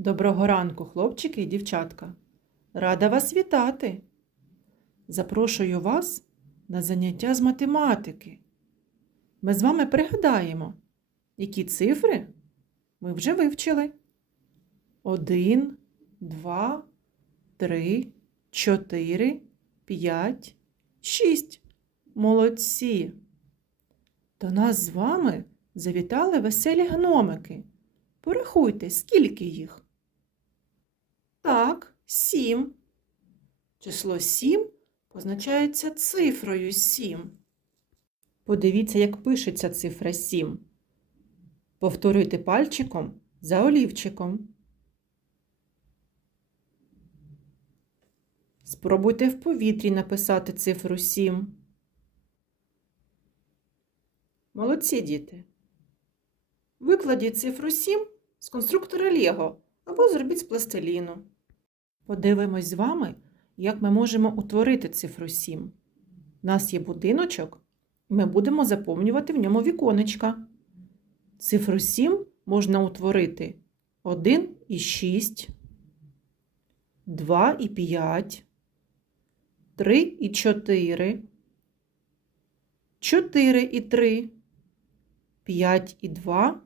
Доброго ранку, хлопчики і дівчатка. Рада вас вітати. Запрошую вас на заняття з математики. Ми з вами пригадаємо, які цифри ми вже вивчили. Один, два, три, чотири, п'ять, шість. Молодці. До нас з вами завітали веселі гномики. Порахуйте, скільки їх. Так, сім. Число сім позначається цифрою сім. Подивіться, як пишеться цифра сім. Повторюйте пальчиком за олівчиком. Спробуйте в повітрі написати цифру сім. Молодці діти. Викладіть цифру 7 з конструктора Лего або зробіть з пластиліну. Подивимось з вами, як ми можемо утворити цифру 7. У нас є будиночок, і ми будемо заповнювати в ньому віконечка. Цифру 7 можна утворити 1 і 6, 2 і 5, 3 і 4, 4 і 3, 5 і 2,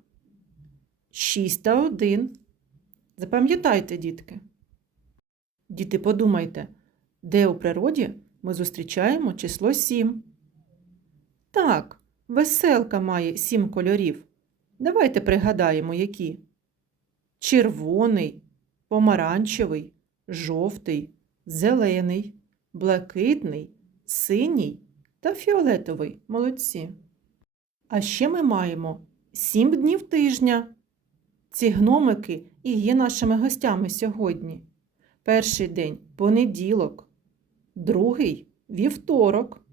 6 та 1. Запам'ятайте, дітки. Діти, подумайте, де у природі ми зустрічаємо число 7. Так, веселка має 7 кольорів. Давайте пригадаємо, які. Червоний, помаранчевий, жовтий, зелений, блакитний, синій та фіолетовий. Молодці. А ще ми маємо 7 днів тижня. Ці гномики і є нашими гостями сьогодні. Перший день понеділок, другий вівторок,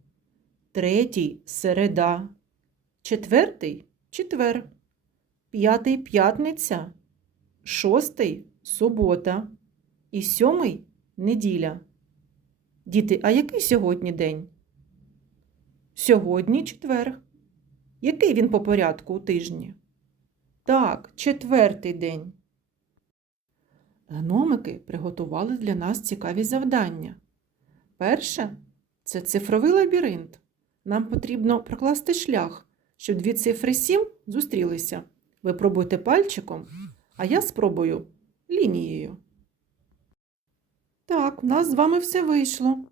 третій середа, четвертий четвер, п'ятий п'ятниця, шостий субота і сьомий неділя. Діти, а який сьогодні день? Сьогодні четвер. Який він по порядку у тижні? Так, четвертий день. Гномики приготували для нас цікаві завдання. Перше це цифровий лабіринт. Нам потрібно прокласти шлях, щоб дві цифри 7 зустрілися. Ви пробуйте пальчиком, а я спробую лінією. Так, в нас з вами все вийшло.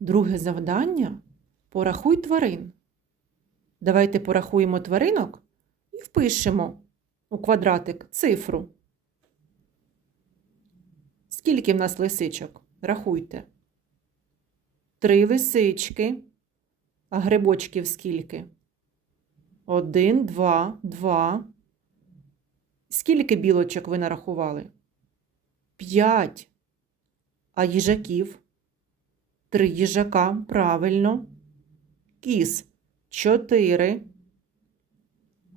Друге завдання порахуй тварин. Давайте порахуємо тваринок і впишемо у квадратик цифру. Скільки в нас лисичок? Рахуйте. Три лисички. А грибочків скільки? Один, два, два. Скільки білочок ви нарахували? П'ять. А їжаків? Три їжака, правильно. Кіз чотири.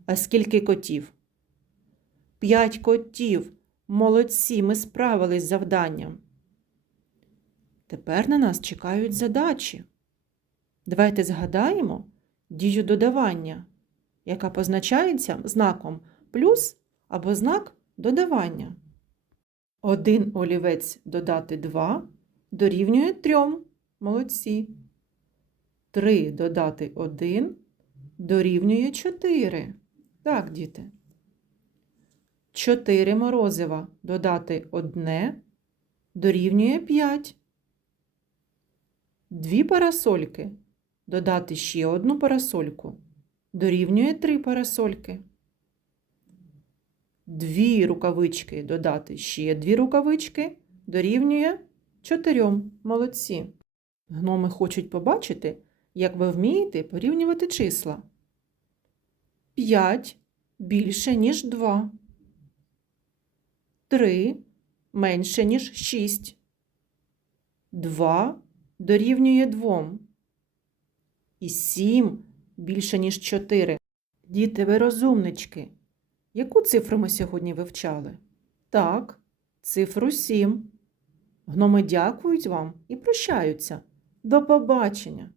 А скільки котів? П'ять котів. Молодці, ми справились з завданням. Тепер на нас чекають задачі. Давайте згадаємо дію додавання, яка позначається знаком плюс або знак додавання. Один олівець додати 2 дорівнює 3. Молодці. 3 додати 1 дорівнює 4. Так, діти. 4 морозива додати 1 дорівнює 5. Дві парасольки додати ще одну парасольку дорівнює 3 парасольки. Дві рукавички додати ще дві рукавички дорівнює 4. Молодці. Гноми хочуть побачити, як ви вмієте порівнювати числа. 5 більше, ніж 2. 3 менше, ніж 6. 2 дорівнює 2. І 7 більше, ніж 4. Діти, ви розумнички. Яку цифру ми сьогодні вивчали? Так, цифру 7. Гноми дякують вам і прощаються. До побачення!